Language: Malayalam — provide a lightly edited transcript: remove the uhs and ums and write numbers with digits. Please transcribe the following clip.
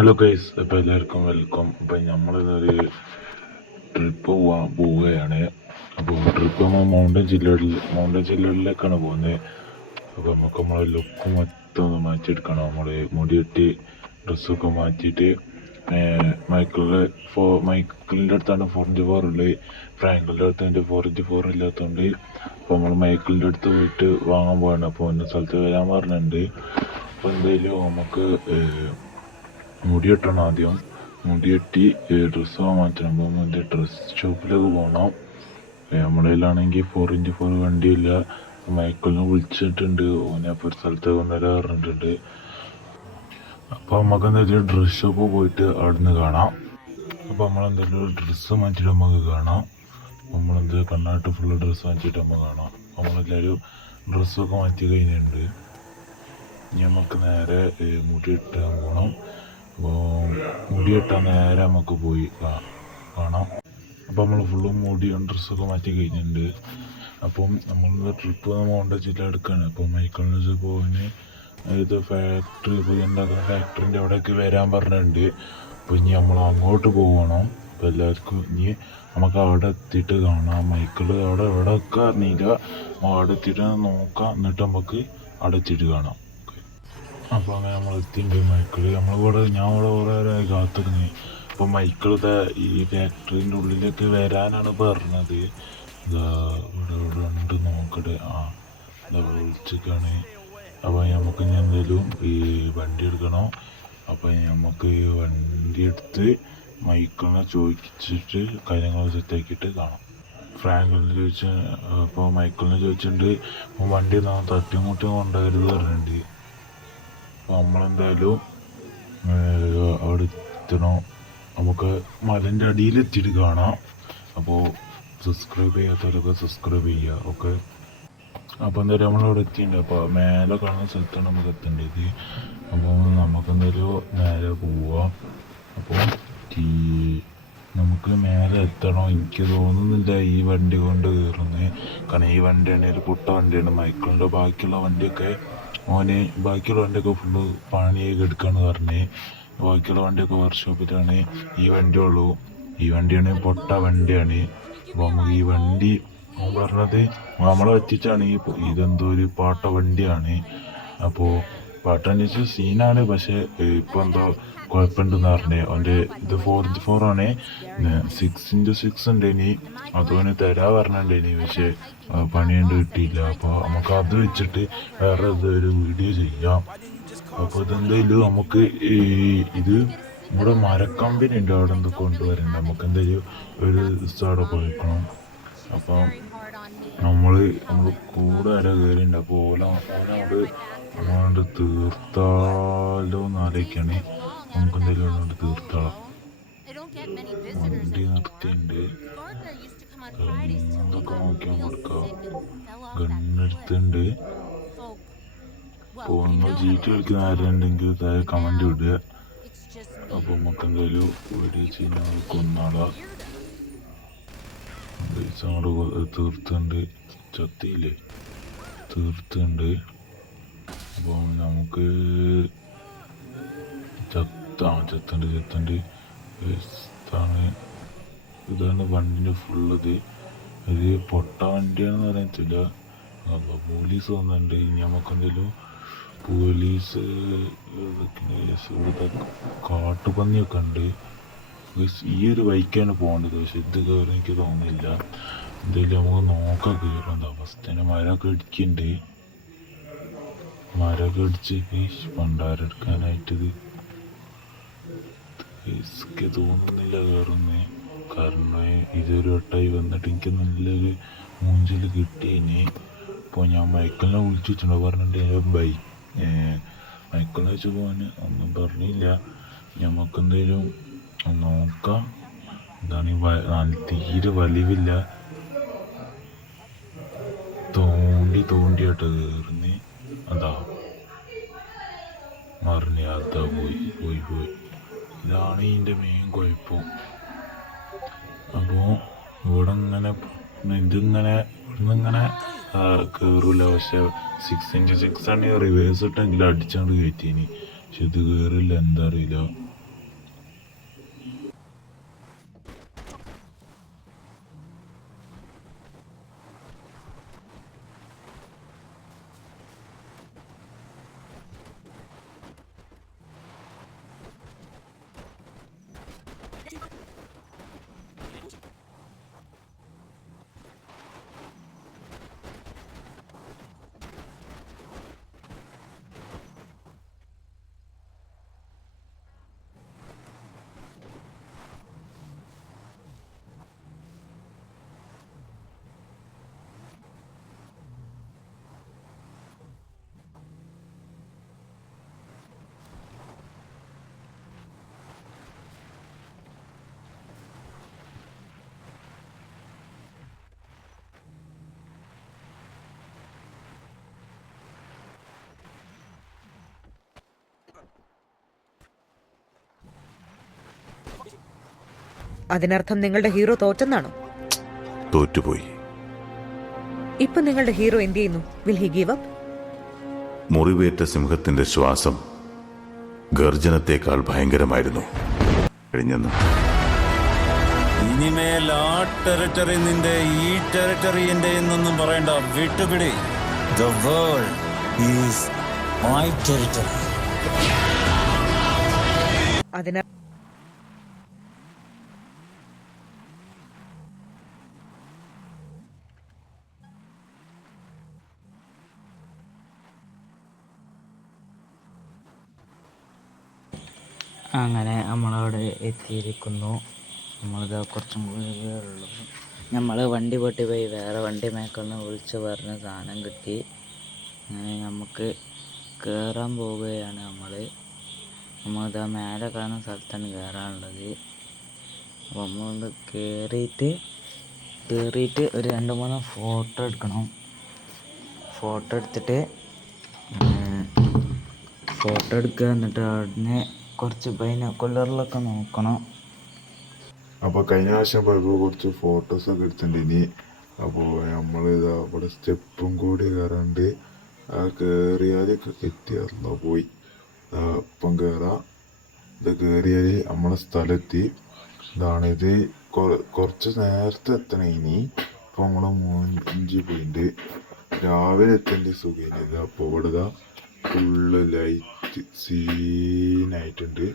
ഹലോ ഗൈസ്, അപ്പോൾ എല്ലാവർക്കും വെൽക്കം. അപ്പം നമ്മളിതൊരു ട്രിപ്പ് പോവുകയാണ്. അപ്പോൾ ട്രിപ്പ് നമ്മൾ മൗണ്ടൻ ജില്ലകളിലേക്കാണ് പോകുന്നത്. അപ്പോൾ നമുക്ക് നമ്മളെ ലുക്ക് മൊത്തം ഒന്ന് മാറ്റിയെടുക്കണം. നമ്മൾ മുടിയെട്ടി ഡ്രസ്സൊക്കെ മാറ്റിയിട്ട് മൈക്കിളിൻ്റെ അടുത്താണ് 4x4 ഉള്ളത്. ഫ്രാങ്കിളിൻ്റെ അടുത്ത് അതിൻ്റെ 4x4 ഇല്ലാത്തതുകൊണ്ട് അപ്പോൾ നമ്മൾ മൈക്കിളിൻ്റെ അടുത്ത് പോയിട്ട് വാങ്ങാൻ പോവാണ്. അപ്പോൾ ഇന്ന സ്ഥലത്ത് വരാൻ പറഞ്ഞിട്ടുണ്ട്. അപ്പോൾ എന്തായാലും നമുക്ക് മുടി വെട്ടണം. ആദ്യം മുടി വെട്ടി ഡ്രസ്സ് മാറ്റണം. അപ്പോൾ മറ്റേ ഡ്രസ് ഷോപ്പിലേക്ക് പോകണം. നമ്മുടെ കയ്യിലാണെങ്കിൽ 4x4 വണ്ടിയില്ല. മൈക്കിളിനെ വിളിച്ചിട്ടുണ്ട്. ഓനെ അപ്പോൾ ഒരു സ്ഥലത്ത് കൊണ്ടുവരാൻ പറഞ്ഞിട്ടുണ്ട്. അപ്പോൾ നമുക്ക് എന്തായാലും ഡ്രസ് ഷോപ്പ് പോയിട്ട് അവിടെ നിന്ന് കാണാം. അപ്പോൾ നമ്മളെന്തായാലും ഡ്രസ്സ് മാറ്റിയിട്ട് നമുക്ക് കാണാം. നമ്മളെന്ത് കണ്ണാട്ട് ഫുള്ള് ഡ്രസ്സ് മാറ്റിയിട്ട് നമുക്ക് കാണാം. നമ്മളെല്ലാവരും ഡ്രസ്സൊക്കെ മാറ്റി കഴിഞ്ഞിട്ടുണ്ട്. ഇനി നമുക്ക് നേരെ മുടി വെട്ടാൻ പോകണം. അപ്പോൾ മുടി വെട്ടാൻ നേരെ നമുക്ക് പോയി കാണാം. അപ്പോൾ നമ്മൾ ഫുള്ളും മുടിയും ഡ്രസ്സൊക്കെ മാറ്റി കഴിഞ്ഞിട്ടുണ്ട്. അപ്പം നമ്മൾ ട്രിപ്പ് മൗണ്ടൻ ജില്ല എടുക്കുകയാണ്. അപ്പോൾ മൈക്കിളിന് വെച്ച് പോകാൻ ഇത് ഫാക്ടറി പോയി ഉണ്ടാക്കുന്ന ഫാക്ടറിൻ്റെ അവിടേക്ക് വരാൻ പറഞ്ഞിട്ടുണ്ട്. അപ്പോൾ ഇനി നമ്മൾ അങ്ങോട്ട് പോകണം. അപ്പോൾ എല്ലാവർക്കും ഇനി നമുക്ക് അവിടെ എത്തിയിട്ട് കാണാം. മൈക്കിൾ അവിടെ എവിടെയൊക്കെ അറിഞ്ഞില്ല. അവിടെ എത്തിയിട്ട് നോക്കാം. എന്നിട്ട് നമുക്ക് അവിടെ എത്തിയിട്ട് കാണാം. അപ്പോൾ അങ്ങനെ നമ്മൾ എത്തിയിട്ടുണ്ട്. മൈക്കിൾ ഞാൻ ഇവിടെ കുറേ നേരമായി കാത്തിരുന്നു. അപ്പോൾ മൈക്കിൾ ഈ ഫാക്ടറിൻ്റെ ഉള്ളിലേക്ക് വരാനാണ് പറഞ്ഞത്. ഇവിടെ ഉണ്ട് നോക്കട്ടെ. വിളിച്ചിട്ടാണ്. അപ്പോൾ നമുക്ക് ഞാൻ എന്തായാലും ഈ വണ്ടി എടുക്കണം. അപ്പോൾ നമുക്ക് ഈ വണ്ടി എടുത്ത് മൈക്കിളിനെ ചോദിച്ചിട്ട് കാര്യങ്ങൾ സെറ്റാക്കിയിട്ട് കാണാം. ഫ്രാങ്കിളിനെ ചോദിച്ച് അപ്പോൾ മൈക്കിളിനെ ചോദിച്ചിട്ടുണ്ട്. വണ്ടി തട്ടിമുട്ടി കൊണ്ടുവരുത് പറഞ്ഞിട്ടുണ്ട്. അപ്പോൾ നമ്മളെന്തായാലും അവിടെ എത്തണം. നമുക്ക് മലൻ്റെ അടിയിലെത്തിയിട്ട് കാണാം. അപ്പോൾ സബ്സ്ക്രൈബ് ചെയ്യാത്തവരൊക്കെ സബ്സ്ക്രൈബ് ചെയ്യുക. ഓക്കെ. അപ്പോൾ എന്തായാലും നമ്മളവിടെ എത്തിയിട്ടുണ്ട്. അപ്പോൾ മേലെ കാണുന്ന സ്ഥലത്താണ് നമുക്ക് എത്തേണ്ടത്. അപ്പോൾ നമുക്കെന്തായാലും നേരെ പോവാം. അപ്പോൾ നമുക്ക് മേലെ എത്തണം. എനിക്ക് തോന്നുന്നില്ല ഈ വണ്ടി കൊണ്ട് കയറുന്നത്. കാരണം ഈ വണ്ടിയാണ് ഒരു പൊട്ട വണ്ടിയാണ്. മൈക്കിളിൻ്റെ ബാക്കിയുള്ള വണ്ടിയൊക്കെ ബാക്കിയുള്ള വണ്ടിയൊക്കെ ഫുള്ള് പണിയൊക്കെ എടുക്കാന്ന് പറഞ്ഞ്. ബാക്കിയുള്ള വണ്ടിയൊക്കെ വർക്ക്ഷോപ്പിലാണ്. ഈ വണ്ടിയുള്ളൂ. ഈ വണ്ടിയാണ് പൊട്ട വണ്ടിയാണ്. അപ്പോൾ നമുക്ക് ഈ വണ്ടി പറഞ്ഞത് നമ്മളെ എത്തിച്ചാണ്. ഇതെന്തോ ഒരു പാട്ട വണ്ടിയാണ്. അപ്പോൾ പാട്ട വണ്ടി സീനാണ്. പക്ഷേ ഇപ്പോൾ എന്തോ കുഴപ്പമുണ്ടെന്ന് പറഞ്ഞേ. അവൻ്റെ ഇത് 4x4 ആണ്. 6x6 ഉണ്ട്. ഇനി അതോന് തരാ പറഞ്ഞിട്ടുണ്ടേനി. പക്ഷേ പണിയുണ്ട് കിട്ടിയില്ല. അപ്പോൾ നമുക്ക് അത് വെച്ചിട്ട് വേറെ ഒരു വീഡിയോ ചെയ്യാം. അപ്പോൾ ഇതെന്തായാലും നമുക്ക് ഇത് ഇവിടെ മരക്കമ്പനി ഉണ്ട്. അവിടെ എന്തൊക്കെ കൊണ്ടുവരുന്നുണ്ട്. നമുക്ക് എന്തായാലും ഒരു അവിടെ പോയിക്കണം. അപ്പം നമ്മൾ കൂടെ വരെ കയറിയിട്ടുണ്ട്. അപ്പോൾ ഓനോട് തീർത്താലോ എന്ന് ആലോചിക്കുകയാണ്. നമുക്ക് എന്തായാലും ഓനോട് തീർത്താളാം. വണ്ടി നിർത്തിയിട്ടുണ്ട്. എന്തൊക്കെ നോക്കിയാൽ കൊടുക്കാം. ഗണ്ണെടുത്തുണ്ട്. അപ്പോൾ നമ്മൾ ജീറ്റ് കളിക്കുന്ന ആരുണ്ടെങ്കിൽ താഴെ കമൻറ്റ് വിടുക. അപ്പോൾ നമുക്ക് എന്തായാലും വീഡിയോ ചെയ്യുന്ന കൊന്നാളാം. പൈസ അങ്ങോട്ട് തീർത്തുണ്ട്. ചത്തിയില്ലേ? തീർത്തുണ്ട്. അപ്പോൾ നമുക്ക് ചത്തുണ്ട്. ഇതാണ് വണ്ടിൻ്റെ ഫുള്ളത്. ഇത് പൊട്ട വണ്ടിയാണെന്ന് അറിയത്തില്ല. അപ്പോൾ പോലീസ് വന്നിട്ടുണ്ട്. ഇനി നമുക്കെന്തെങ്കിലും പോലീസ് ഇവിടുത്തെ കാട്ടുപന്നിയൊക്കെ ഉണ്ട്. ഈ ഒരു ബൈക്കാണ് പോകേണ്ടത്. പക്ഷെ ഇത് കയറി എനിക്ക് തോന്നുന്നില്ല. എന്തായാലും നമുക്ക് നോക്കാം കയറുന്ന അവസ്ഥ. മരമൊക്കെ ഇടിക്കുന്നുണ്ട്. മരമൊക്കെ ഇടിച്ച് പണ്ടാരെടുക്കാനായിട്ടിത് തോന്നുന്നില്ല കയറുന്നേ. കാരണം ഇതൊരു വട്ടമായി വന്നിട്ട് എനിക്ക് നല്ലൊരു മൂഞ്ചിൽ കിട്ടിയതിന്. ഇപ്പോൾ ഞാൻ മൈക്കിളിനെ വിളിച്ചു വെച്ചിട്ടുണ്ടോ പറഞ്ഞിട്ട് മൈക്കിളിനെ വെച്ച് പോകാൻ ഒന്നും പറഞ്ഞില്ല. നമുക്കെന്തെങ്കിലും നോക്കാം. എന്താണ് തീരെ വലിവില്ല. തോണ്ടിയായിട്ട് കയറുന്നേ. അതാ മറിഞ്ഞ് അതാ പോയി. ഇതാണ് ഇതിൻ്റെ മെയിൻ കുഴപ്പം. അപ്പോൾ ഇതിങ്ങനെ ഇവിടുന്ന് കയറില്ല. പക്ഷെ 6x6 ആണ് റിവേഴ്സ് ഇട്ടെങ്കിൽ അടിച്ചാണ്ട് കയറ്റീനി. പക്ഷെ ഇത് കയറില്ല. എന്താ അറിയില്ല. അതിനർത്ഥം നിങ്ങളുടെ ഹീറോ തോറ്റെന്നാണോ? തോറ്റുപോയി. ഇപ്പൊ നിങ്ങളുടെ ഹീറോ എന്ത് ചെയ്യുന്നു? Will he give up? മുറിവേറ്റ സിംഹത്തിന്റെ ശ്വാസം ഗർജനത്തെക്കാൾ ഭയങ്കരമായിരുന്നു കഴിഞ്ഞെന്ന്. ഇനിമേൽ ആ ടെറിട്ടറി നിന്റെ, ഈ ടെറിട്ടറി എന്റെ എന്നൊന്നും പറയണ്ട. വിട്ടുപിടി. The world is my territory. അതിന അങ്ങനെ നമ്മളവിടെ എത്തിയിരിക്കുന്നു. നമ്മളിത് കുറച്ചും കൂടി ഉള്ളൂ. നമ്മൾ വണ്ടി പൊട്ടി പോയി വേറെ വണ്ടി മേക്കൊന്ന് വിളിച്ച് പറഞ്ഞ് സാധനം കിട്ടി. അങ്ങനെ നമുക്ക് കയറാൻ പോവുകയാണ്. നമ്മളിതാ മേലെ കാണുന്ന സ്ഥലത്താണ് കയറാനുള്ളത്. അപ്പോൾ നമ്മളൊന്ന് കയറിയിട്ട് ഒരു 2-3 ഫോട്ടോ എടുക്കണം. ഫോട്ടോ എടുക്കുക, എന്നിട്ട് അവിടുന്ന് കുറച്ച് ബൈനോക്കുലറിലൊക്കെ നോക്കണം. അപ്പോൾ കഴിഞ്ഞ പ്രാവശ്യം പോയപ്പോൾ കുറച്ച് ഫോട്ടോസൊക്കെ എടുത്തിട്ടുണ്ടിനി. അപ്പോൾ നമ്മളിതാ ഇവിടെ സ്റ്റെപ്പും കൂടി കയറാണ്ട്, ആ കയറിയാലൊക്കെ എത്തിയാർന്നോ പോയി. ഇപ്പം കയറാം. ഇത് കയറിയാൽ നമ്മളെ സ്ഥലമെത്തി. ഇതാണിത്. കുറച്ച് നേരത്തെ എത്തണം ഇനി. ഇപ്പോൾ നമ്മളെ 5 പോയിന്റ് രാവിലെ എത്തേണ്ട സുഖമില്ല. അപ്പോൾ ഇവിടെ ഫുള്ള് ലൈറ്റ് സീനായിട്ടുണ്ട്.